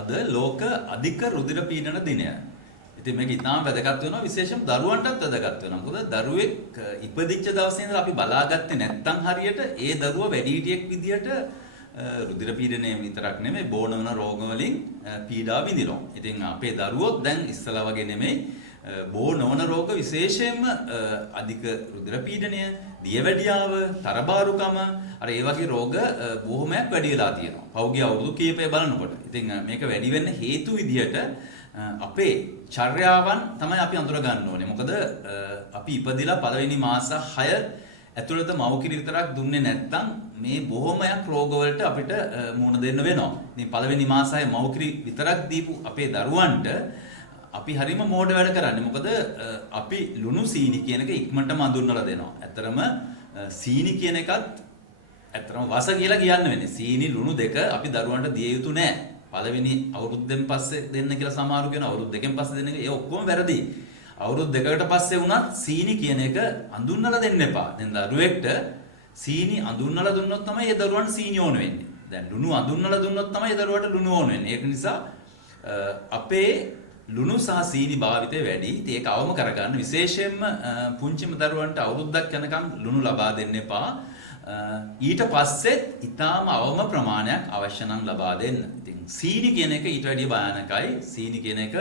අද ලෝක අධික රුධිර පීඩන දිනය. ඉතින් මේක ඉතාම වැදගත් වෙනවා විශේෂයෙන්ම දරුවන්ටත් වැදගත් වෙනවා. මොකද දරුවෙක් ඉපදිච්ච දවසේ ඉඳලා අපි බලාගත්තේ නැත්නම් හරියට ඒ දරුවා වැඩිහිටියෙක් විදියට රුධිර පීඩනය විතරක් නෙමෙයි බෝන වන රෝග වලින් පීඩා විඳිනවා. ඉතින් අපේ දරුවෝ දැන් ඉස්සලා වගේ නෙමෙයි බෝ නොවන රෝග විශේෂයෙන්ම අධික රුධිර පීඩනය, දියවැඩියාව, තරබාරුකම අර ඒ වගේ රෝග බොහොමයක් වැඩි වෙලා තියෙනවා. පෞද්ගලික අවුරුදු කීපය බලනකොට. ඉතින් මේක වැඩි වෙන්න හේතු විදියට අපේ චර්යාවන් තමයි අපි අඳුර ගන්න ඕනේ. මොකද අපි ඉපදිලා පළවෙනි මාස 6 ඇතුළත මව්කිරි විතරක් දුන්නේ නැත්නම් මේ බොහොමයක් රෝගවලට අපිට මුහුණ දෙන්න වෙනවා. ඉතින් පළවෙනි මාස 6 මව්කිරි විතරක් දීපු අපේ දරුවන්ට අපි හරිම මෝඩ වැඩ කරන්නේ. මොකද අපි ලුණු සීනි කියන එක ඉක්මනටම අඳුන්වලා දෙනවා. ඇත්තරම සීනි කියන එකත් ඇත්තරම වස කියලා කියන්න වෙන්නේ. සීනි ලුණු දෙක අපි දරුවන්ට දිය යුතු නෑ. පළවෙනි අවුරුද්දෙන් පස්සේ දෙන්න කියලා සමහරු කියන අවුරුදු දෙකෙන් පස්සේ දෙන්න එක ඒ ඔක්කොම වැරදි. අවුරුදු දෙකකට පස්සේ වුණත් සීනි කියන එක අඳුන්වලා දෙන්න එපා. දැන් දරුවෙක්ට සීනි අඳුන්වලා දුන්නොත් තමයි ඒ දරුවන්ට සීනි ඕන වෙන්නේ. දැන් ලුණු අඳුන්වලා දුන්නොත් තමයි ඒ දරුවට ලුණු ඕන වෙන්නේ. ඒක නිසා අපේ ලුණු සහ සීනි භාවිතය වැඩි. ඒක අවම කරගන්න විශේෂයෙන්ම පුංචිම දරුවන්ට අවුරුද්දක් යනකම් ලුණු ලබා දෙන්න එපා. ඊට පස්සෙත් ඊටාම අවම ප්‍රමාණයක් අවශ්‍ය නම් ලබා දෙන්න. ඉතින් සීනි කියන එක ඊට වැඩිය භයානකයි. සීනි කියන එක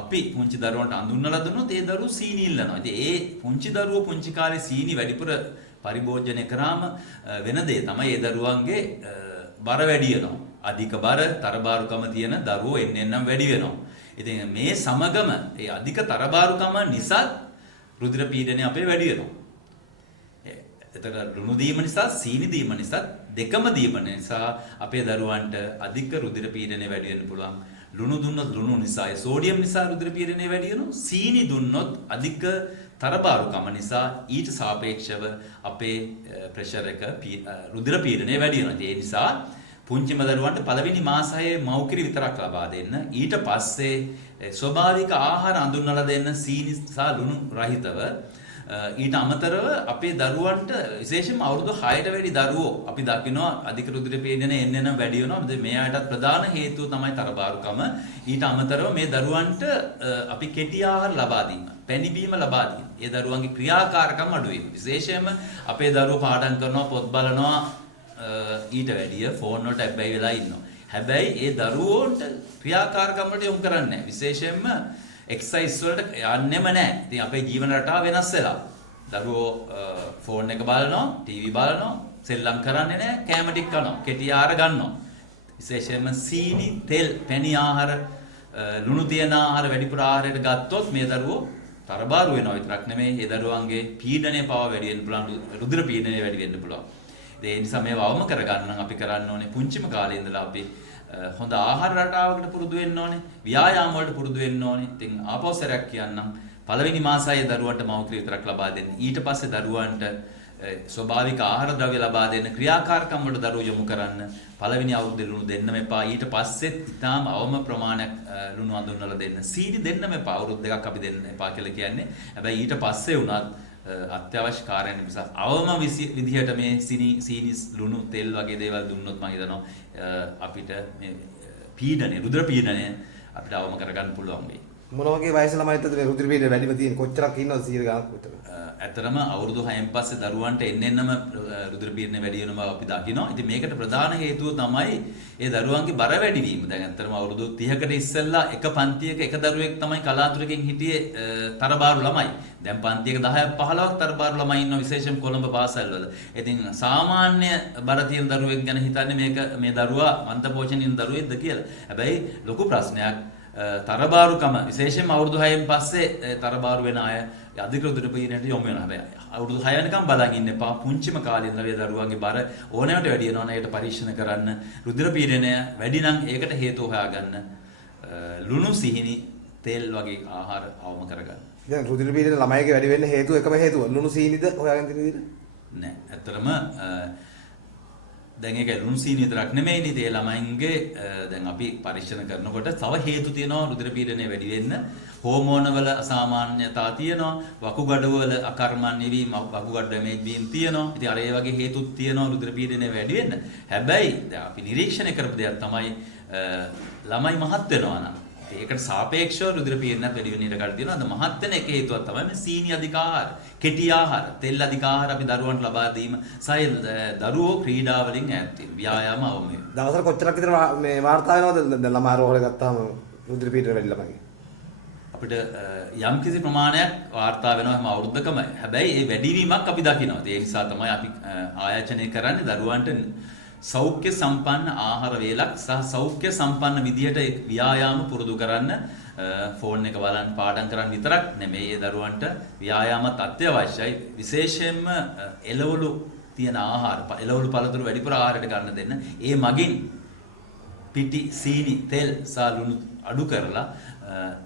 අපි පුංචි දරුවන්ට අඳුන්වලා දුන්නොත් ඒ දරුවෝ සීනි ඉල්ලනවා. ඉතින් ඒ පුංචි දරුවෝ පුංචි කාලේ සීනි වැඩිපුර පරිභෝජනය කරාම වෙන දේ තමයි ඒ දරුවන්ගේ බර වැඩි වෙනවා. අධික බර, තරබාරුකම තියෙන දරුවෝ එන්නෙන්නම් වැඩි වෙනවා. ඉතින් මේ සමගම ඒ අධික තරබාරුකම නිසා රුධිර පීඩනය අපේ වැඩි වෙනවා. එතකොට ලුණු දීම නිසා, සීනි දීම නිසා, දෙකම දීම නිසා අපේ දරුවන්ට අධික රුධිර පීඩනය වැඩි වෙන්න පුළුවන්. ලුණු දුන්නොත් ලුණු නිසා, සෝඩියම් නිසා රුධිර පීඩනය වැඩි වෙනවා. සීනි දුන්නොත් අධික තරබාරුකම නිසා ඊට සාපේක්ෂව අපේ ප්‍රෙෂර් එක රුධිර පීඩනය වැඩි වෙනවා. ඒ නිසා පුංචිම දරුවන්ට පළවෙනි මාස 6 මව්කිරි විතරක් ලබා දෙන්න. ඊට පස්සේ ස්වභාවික ආහාර අඳුන්වලා දෙන්න සීනි සහ ලුණු රහිතව. ඊට අමතරව අපේ දරුවන්ට විශේෂයෙන්ම අවුරුදු 6ට වැඩි දරුවෝ අපි දකිනවා අධික රුධිර පීඩනය එන්න වැඩි වෙනවා. මේ අයටත් ප්‍රධාන හේතුව තමයි තරබාරුකම. ඊට අමතරව මේ දරුවන්ට අපි කෙටි ආහාර ලබා දීම, පැණිබීම ලබා දීම. ඒ දරුවන්ගේ ක්‍රියාකාරකම් අඩු වීම. විශේෂයෙන්ම අපේ දරුවෝ පාඩම් කරනවා, පොත් බලනවා ඊට වැඩිය ෆෝන් වලට ඇබ්බැහි වෙලා ඉන්නවා. හැබැයි ඒ දරුවෝන්ට ක්‍රියාකාරකම් වලට යොමු කරන්නේ නැහැ. විශේෂයෙන්ම එක්සර්සයිස් වලට යන්නෙම නැහැ. ඉතින් අපේ ජීවන රටාව වෙනස් වෙලා. දරුවෝ ෆෝන් එක බලනවා, ටීවී බලනවා, සෙල්ලම් කරන්නේ නැහැ, කැම ටික කනවා, කෙටි ආහාර ගන්නවා. විශේෂයෙන්ම සීනි, තෙල්, පැණි ආහාර, ලුණු තියෙන ආහාර වැඩිපුර ආහාරයට ගත්තොත් මේ දරුවෝ තරබාරු වෙනවා විතරක් නෙමෙයි, ඒ දරුවන්ගේ පීඩනය පවා වැඩි වෙන්න පුළුවන්, රුධිර පීඩනය වැඩි වෙන්න පුළුවන්. ඒ නිසා මේව අවම කරගන්න නම් අපි කරන්න ඕනේ පුංචිම කාලේ ඉඳලා අපි හොඳ ආහාර රටාවකට පුරුදු වෙන්න ඕනේ, ව්‍යායාම වලට පුරුදු වෙන්න ඕනේ. ඉතින් ආපෞසරයක් කියන්නම් පළවෙනි මාසයේ දරුවන්ට මව්කිරි විතරක් ලබා දෙන්න. ඊට පස්සේ දරුවන්ට ස්වභාවික ආහාර ද්‍රව්‍ය ලබා දෙන්න, ක්‍රියාකාරකම් වලට දරුවෝ යොමු කරන්න. පළවෙනි අවුරුද්දේ ලුණු දෙන්නම එපා. ඊට පස්සෙත් ඉතාම අවම ප්‍රමාණයක් ලුණු අඳුන්වලා දෙන්න. සීනි දෙන්නම එපා. අවුරුදු දෙකක් අපි දෙන්න එපා කියලා කියන්නේ. හැබැයි ඊට පස්සේ වුණත් අත්‍යවශ්‍ය කාර්යයන් නිසා අවම විදිහට මේ සීනි ලුණු තෙල් වගේ දේවල් දුන්නොත් මම හිතනවා අපිට මේ පීඩනය, රුධිර පීඩනය අපිට අවම කරගන්න පුළුවන් වෙයි. මොන වගේ වයස ළමයින්ටද මේ රුධිර පීඩනය වැඩිම තියෙන්නේ? කොච්චරක් ඉන්නවද 100 ගණක් විතර? ඇත්තටම අවුරුදු 6න් පස්සේ දරුවන්ට එන්නෙන්නම රුධිර පීඩනය වැඩි වෙන බව අපි දකිනවා. ඉතින් මේකට ප්‍රධාන හේතුව තමයි ඒ දරුවන්ගේ බර වැඩි වීම. දැන් ඇත්තටම අවුරුදු 30කට ඉස්සෙල්ලා එක පන්තියක එක දරුවෙක් තමයි කලාතුරකින් හිටියේ තරබාරු ළමයි. දැන් පන්තියක 10ක් 15ක් තරබාරු ළමයි ඉන්නවා විශේෂයෙන් කොළඹ පාසල්වල. ඉතින් සාමාන්‍ය බර තියෙන දරුවෙක් ගැන හිතන්නේ මේ දරුවා මන්දපෝෂණීය දරුවෙක්ද කියලා. හැබැයි ලොකු ප්‍රශ්නයක් තරබාරුකම විශේෂයෙන්ම අවුරුදු 6න් පස්සේ තරබාරු වෙන අය අධික රුධිර පීඩනයට යොමු වෙනවා. හැබැයි අවුරුදු 6 වෙනකම් බලන් ඉන්න එපා. පුංචිම කාලේ ඉඳලා මේ දරුවන්ගේ බර ඕනෑමට වැඩි වෙනවා නම් ඒකට පරීක්ෂණ කරන්න. රුධිර පීඩනය වැඩි නම් ඒකට හේතු හොයාගන්න. ලුණු, සිහිනි, තෙල් වගේ ආහාර අවම කරගන්න. දැන් රුධිර පීඩන ළමයිගේ වැඩි වෙන්න හේතුව එකම හේතුව ලුණු සීනිද හොයාගෙන තියෙන විදිහට? නෑ. ඇත්තටම දැන් ඒක ලුණු සීනි විතරක් නෙමෙයිනේ. ඒ ළමයින්ගේ දැන් අපි පරීක්ෂණ කරනකොට තව හේතු තියෙනවා රුධිර පීඩනය වැඩි වෙන්න. හෝමෝන වල අසාමාන්‍යතා තියෙනවා. වකුගඩු වල අකර්මණ්‍ය වීම, වකුගඩු ඩැමේජ් වීම තියෙනවා. ඉතින් අර ඒ වගේ හේතුත් තියෙනවා රුධිර පීඩනය වැඩි වෙන්න. හැබැයි දැන් අපි නිරීක්ෂණය කරපු දෙයක් තමයි ළමයි මහත් වෙනවා නම් ඒකට සාපේක්ෂව රුධිර පීඩනත් වැඩි වෙන ඉඩ කඩ තියෙනවා. අද මහත් වෙන එක හේතුවක් තමයි මේ සීනි අධික ආහාර, කෙටි ආහාර, තෙල් අධික ආහාර අපි දරුවන්ට ලබා දීම සහ දරුවෝ ක්‍රීඩා වලින් ඈත් වීම, ව්‍යායාම අවම වීම. දවසට කොච්චරක් විතර මේ වාර්තා වෙනවද දැන් ළමා රෝහලේ ගත්තාම රුධිර පීඩන වැඩි ළමයි? අපිට යම් කිසි ප්‍රමාණයක් වාර්තා වෙනවා හැම අවුරුද්දකම. හැබැයි ඒ වැඩිවීමක් අපි දකිනවා. ඒ නිසා තමයි අපි ආයාචනය කරන්නේ දරුවන්ට සෞඛ්‍ය සම්පන්න ආහාර වේලක් සහ සෞඛ්‍ය සම්පන්න විදියට ව්‍යායාම පුරුදු කරන්න. ෆෝන් එක බලන්න පාඩම් කරන්න විතරක් නෙමෙයි ඒ දරුවන්ට ව්‍යායාමත් අත්‍යවශ්‍යයි. විශේෂයෙන්ම එළවලු තියෙන ආහාර, එළවලු පළතුරු වැඩිපුර ආහාරයට ගන්න දෙන්න. ඒ මගින් පිටි, සීනි, තෙල් සහ ලුණු අඩු කරලා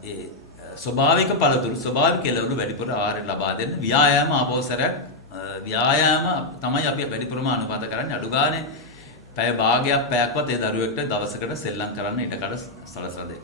ඒ ස්වභාවික පළතුරු, ස්වභාවික එළවලු වැඩිපුර ආහාරයට ලබා දෙන්න. ව්‍යායාම ආපෝසරයක් ව්‍යායාම තමයි අපි වැඩිපුරම අනුපාත කරන්නේ. අඩු ගානේ පැය භාගයක් පැයක්වත් ඒ දරුවෙක්ට දවසකට සෙල්ලම් කරන්න ඉඩ කඩ සලසලා දෙන්න.